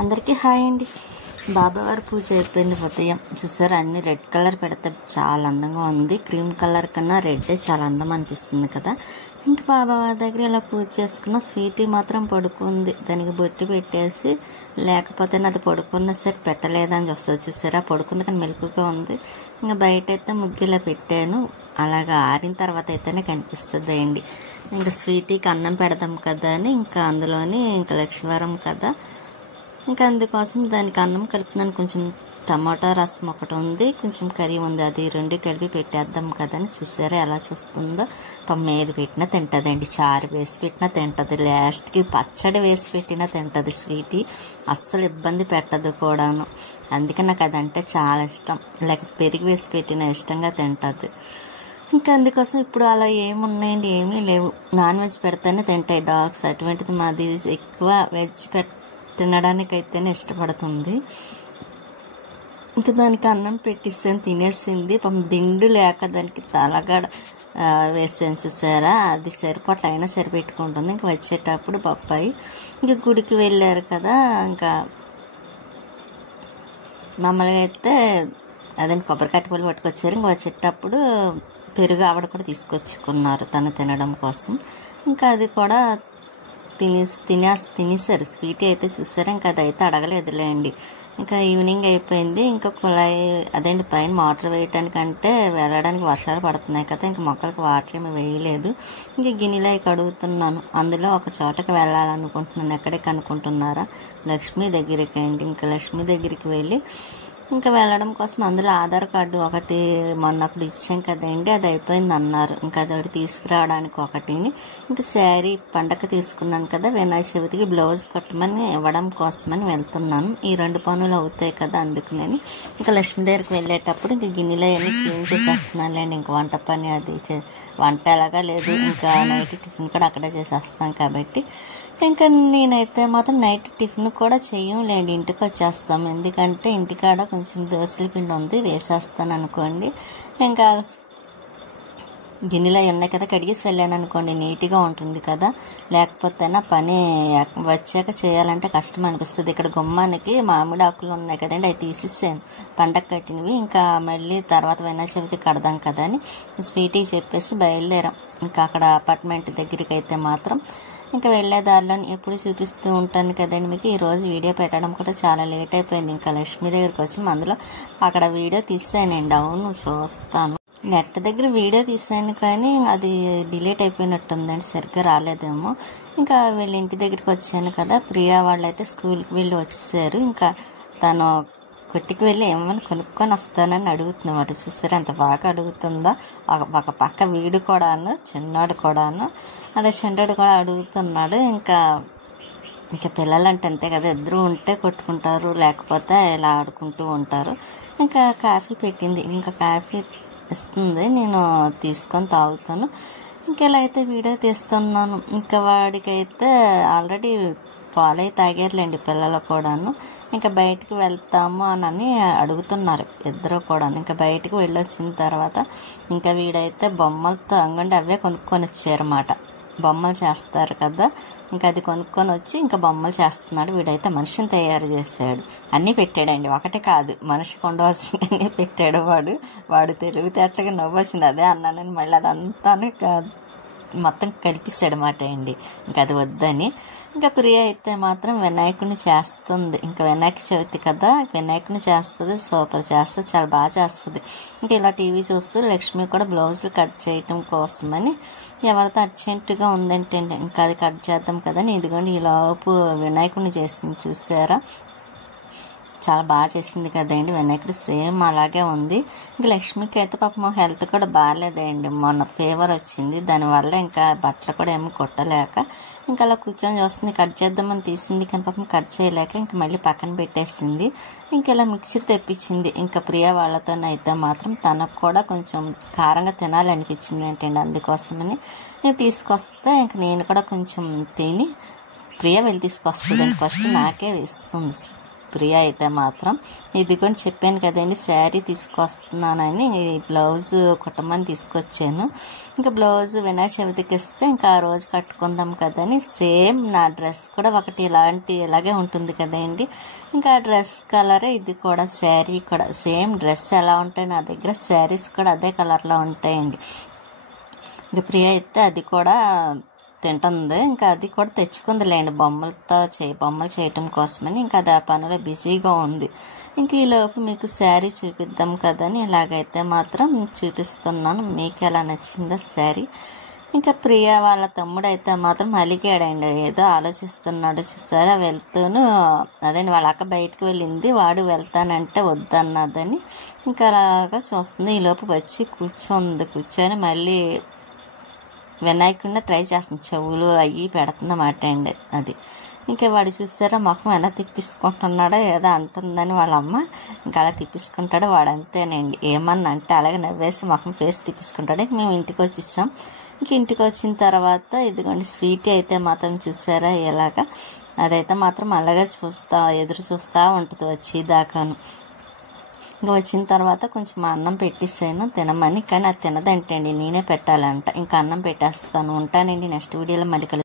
అందరికీ హాయ్ అండి. బాబావారి పూజ అయిపోయింది. ఉదయం చూసారు అన్ని రెడ్ కలర్ పెడితే చాలా అందంగా ఉంది. క్రీమ్ కలర్ కన్నా రెడ్ చాలా అందం అనిపిస్తుంది కదా. ఇంకా బాబావారి దగ్గర ఇలా పూజ చేసుకున్న స్వీటీ మాత్రం పడుకుంది. దానికి బొట్టు పెట్టేసి లేకపోతే అది పడుకున్న సరే పెట్టలేదని వస్తుంది. చూసారా పడుకుంది కానీ మెలుకుగా ఉంది. ఇంకా బయట అయితే ముగ్గులా పెట్టాను. అలాగా ఆరిన తర్వాత అయితేనే కనిపిస్తుంది అండి. ఇంకా స్వీటీకి అన్నం పెడదాం కదా అని ఇంకా అందులోని ఇంకా లక్ష్మీవారం కదా ఇంకా అందుకోసం దానికి అన్నం కలుపుతున్నాను. కొంచెం టమాటా రసం ఒకటి ఉంది, కొంచెం కర్రీ ఉంది, అది రెండు కలిపి పెట్టేద్దాం కదా అని. చూసారా ఎలా చూస్తుందో. ఏది పెట్టినా తింటుందండి. చారు వేసి పెట్టినా తింటుంది, లాస్ట్కి పచ్చడి వేసి పెట్టినా తింటుంది. స్వీటీ అస్సలు ఇబ్బంది పెట్టదు కూడాను. అందుకే నాకు అదంటే చాలా ఇష్టం. లేకపోతే పెరిగి వేసి పెట్టినా ఇష్టంగా తింటుంది. ఇంకా అందుకోసం ఇప్పుడు అలా ఏమున్నాయండి, ఏమీ లేవు. నాన్ వెజ్ పెడితేనే తింటాయి డాగ్స్. అటువంటిది మాది ఎక్కువ వెజ్ తినడానికైతేనే ఇష్టపడుతుంది. ఇంకా దానికి అన్నం పెట్టిస్తాను, తినేసింది. దిండు లేక దానికి తలగడ వేసాను చూసారా, అది సరిపోట్ల అయినా సరిపెట్టుకుంటుంది. ఇంకా వచ్చేటప్పుడు పప్పాయి ఇంకా గుడికి వెళ్ళారు కదా. ఇంకా మామూలుగా అయితే అదని కొబ్బరికాయ పళ్ళు పట్టుకొచ్చారు. ఇంకా వచ్చేటప్పుడు పెరుగు ఆవిడ కూడా తీసుకొచ్చుకున్నారు తను తినడం కోసం. ఇంకా అది కూడా తినేసారు. స్వీటీ అయితే చూసారా. ఇంకా అదైతే అడగలేదులేండి. ఇంకా ఈవినింగ్ అయిపోయింది. ఇంకా కుళాయి అదేంటి పైన మోటార్ వేయటానికంటే వెళ్ళడానికి వర్షాలు పడుతున్నాయి కదా. ఇంకా మొక్కలకు వాటర్ ఏమి వేయలేదు. ఇంకా గిన్నెలో కడుగుతున్నాను. అందులో ఒక చోటకి వెళ్ళాలనుకుంటున్నాను. ఎక్కడికి అనుకుంటున్నారా? లక్ష్మి దగ్గరికి అండి. ఇంకా లక్ష్మి దగ్గరికి వెళ్ళి ఇంకా వెళ్ళడం కోసం అందులో ఆధార్ కార్డు ఒకటి మొన్నప్పుడు ఇచ్చాం కదండి, అది అయిపోయింది అన్నారు. ఇంకా అదొకటి తీసుకురావడానికి ఒకటిని. ఇంకా శారీ పండగ తీసుకున్నాను కదా, వినాయక చవితికి బ్లౌజ్ కొట్టమని ఇవ్వడం కోసమని వెళ్తున్నాను. ఈ రెండు పనులు అవుతాయి కదా, అందుకుని ఇంకా లక్ష్మి దగ్గరికి వెళ్ళేటప్పుడు ఇంకా గిన్నెలో అన్నీ క్లీన్ చేసేస్తున్నానులేండి. ఇంకా వంట పని అది వంట ఎలాగా లేదు, ఇంకా నైట్ టిఫిన్ కూడా అక్కడే చేసేస్తాం కాబట్టి ఇంకా నేనైతే మాత్రం నైట్ టిఫిన్ కూడా చెయ్యంలేండి, ఇంటికి వచ్చేస్తాం. ఎందుకంటే ఇంటికాడ కొంచెం దోశల పిండి ఉంది, వేసేస్తాను అనుకోండి. ఇంకా గిన్నెలో ఉన్నాయి కదా, కడిగేసి వెళ్ళాను అనుకోండి, నీట్గా ఉంటుంది కదా. లేకపోతే నా పని వచ్చాక చేయాలంటే కష్టం అనిపిస్తుంది. ఇక్కడ గుమ్మానికి మామిడి ఆకులు ఉన్నాయి కదండి, అవి తీసేసాను పండగ కట్టినవి. ఇంకా మళ్ళీ తర్వాత వినాయక చవితి కడదాం కదా అని స్వీటీకి చెప్పేసి బయలుదేరాం. ఇంకా అక్కడ అపార్ట్మెంట్ దగ్గరికి అయితే మాత్రం ఇంకా వెళ్ళే దారిలో ఎప్పుడు చూపిస్తూ ఉంటాను కదండి మీకు. ఈరోజు వీడియో పెట్టడం కూడా చాలా లేట్ అయిపోయింది. ఇంకా లక్ష్మి దగ్గరికి వచ్చి అందులో అక్కడ వీడియో తీసానండి. అవును చూస్తాను, నెట్ దగ్గర వీడియో తీసాను కానీ అది డిలీట్ అయిపోయినట్టుందండి, సరిగ్గా రాలేదేమో. ఇంకా వీళ్ళ ఇంటి దగ్గరికి వచ్చాను కదా. ప్రియా వాళ్ళైతే స్కూల్కి వెళ్ళి వచ్చేసారు. ఇంకా తను కొట్టుకు వెళ్ళి ఏమన్నా కొనుక్కొని వస్తానని అడుగుతున్నమాట. చూసారు ఎంత బాగా అడుగుతుందో. ఒక పక్క వీడు కూడాను, చిన్నాడు కూడాను, అదే చెండాడు కూడా అడుగుతున్నాడు. ఇంకా పిల్లలంటే అంతే కదా, ఇద్దరు ఉంటే కొట్టుకుంటారు, లేకపోతే ఇలా ఆడుకుంటూ ఉంటారు. ఇంకా కాఫీ పెట్టింది, ఇంకా కాఫీ ఇస్తుంది, నేను తీసుకొని తాగుతాను. ఇంకెలా అయితే వీడియో తీస్తున్నాను. ఇంకా వాడికైతే ఆల్రెడీ పాలై తాగారులేండి పిల్లలు కూడాను. ఇంకా బయటకు వెళ్తాము అని అడుగుతున్నారు ఇద్దరు కూడా. ఇంకా బయటకు వెళ్ళొచ్చిన తర్వాత ఇంకా వీడైతే బొమ్మలతో అంగండి అవే కొనుక్కొని వచ్చారన్నమాట. బొమ్మలు చేస్తారు కదా, ఇంకా అది కొనుక్కొని వచ్చి ఇంకా బొమ్మలు చేస్తున్నాడు. వీడైతే మనిషిని తయారు చేశాడు, అన్నీ పెట్టాడండి, ఒకటే కాదు మనిషికి ఉండవలసినవన్నీ పెట్టాడు. వాడు తెలివితేటగా నవ్వొచ్చింది. అదే అన్నానని మళ్ళీ అదంతా మొత్తం కలిపిస్తాడు అన్నమాట అండి. ఇంకా అది వద్దని. ఇంకా ప్రియ అయితే మాత్రం వినాయకుడిని చేస్తుంది. ఇంకా వినాయక చవితి కదా, వినాయకుడిని చేస్తుంది, సూపర్ చేస్తుంది, చాలా బాగా చేస్తుంది. ఇంకా ఇలా టీవీ చూస్తూ లక్ష్మి కూడా బ్లౌజులు కట్ చేయటం కోసమని ఎవరితో అర్జెంటుగా ఉందంటండి. ఇంకా అది కట్ చేద్దాం కదా. ఇదిగోండి ఈలోపు వినాయకుడిని చేసింది చూసారా, చాలా బాగా చేసింది కదండి. వినాయకుడు సేమ్ అలాగే ఉంది. ఇంకా లక్ష్మికి అయితే పాపం హెల్త్ కూడా బాగాలేదండి, మొన్న ఫీవర్ వచ్చింది. దానివల్ల ఇంకా బట్టలు కూడా ఏమి కుట్టలేక ఇంకా అలా కూర్చొని చూస్తుంది. కట్ చేద్దామని తీసింది కానీ పాపం కట్ చేయలేక ఇంకా మళ్ళీ పక్కన పెట్టేసింది. ఇంకా ఇలా మిక్సర్ తెప్పించింది. ఇంకా ప్రియా వాళ్ళతోనైతే మాత్రం తనకు కూడా కొంచెం కారంగా తినాలనిపించింది ఏంటండి, అందుకోసమని నేను తీసుకొస్తే ఇంకా నేను కూడా కొంచెం తిని ప్రియా వెళ్ళి తీసుకొస్తుంది. ఫస్ట్ నాకే వేస్తుంది. ప్రియా అయితే మాత్రం. ఇదిగోండి చెప్పాను కదండి శారీ తీసుకొస్తున్నానని, బ్లౌజ్ కుట్టమని తీసుకొచ్చాను. ఇంకా బ్లౌజ్ వినాయక చవితికి ఇస్తే ఇంకా ఆ రోజు కట్టుకుందాం కదని సేమ్ నా డ్రెస్ కూడా ఒకటి ఇలాగే ఉంటుంది కదండి. ఇంకా ఆ డ్రెస్ కలరే ఇది కూడా, శారీ కూడా సేమ్ డ్రెస్ ఎలా ఉంటాయి నా దగ్గర శారీస్ కూడా అదే కలర్లో ఉంటాయండి. ఇంకా ప్రియ అయితే అది కూడా తింటుంది. ఇంకా అది కూడా తెచ్చుకుందిలేండి బొమ్మలు చేయటం కోసమని. ఇంకా అది ఆ పనులో బిజీగా ఉంది. ఇంక ఈలోపు మీకు శారీ చూపిద్దాం కదని ఇలాగైతే మాత్రం చూపిస్తున్నాను. మీకు ఎలా నచ్చిందో శారీ. ఇంకా ప్రియ వాళ్ళ తమ్ముడు అయితే మాత్రం అలిగాడండి, ఏదో ఆలోచిస్తున్నాడు చూసారా. వెళ్తూను అదే వాళ్ళ అక్క బయటకు వెళ్ళింది, వాడు వెళ్తానంటే వద్దన్నదని ఇంకా అలాగా చూస్తుంది. ఈలోపు వచ్చి కూర్చొని మళ్ళీ వినాయకుడిని ట్రై చేస్తుంది, చెవులు అవి పెడుతుందన్నమాట అండి. అది ఇంకా వాడు చూసారా మొహం ఎలా తిప్పించుకుంటున్నాడో, ఏదో అంటుందని వాళ్ళమ్మ ఇంకా అలా తిప్పించుకుంటాడు వాడు. అంతేనండి, ఏమన్నా అంటే అలాగే నవ్వేసి మొహం ఫేస్ తిప్పించుకుంటాడు. మేము ఇంటికి వచ్చేసాం. ఇంక ఇంటికి వచ్చిన తర్వాత ఇదిగోండి స్వీట్ అయితే మాత్రం చూసారా ఎలాగా, అదైతే మాత్రం అలాగే ఎదురు చూస్తూ ఉంటుంది వచ్చేదాకాను. ఇంకా వచ్చిన తర్వాత కొంచెం అన్నం పెట్టేసాను తినమని, కానీ అది తినదంటండి, నేనే పెట్టాలంట. ఇంకా అన్నం పెట్టేస్తాను. ఉంటానండి, నెక్స్ట్ వీడియోలో మళ్ళీ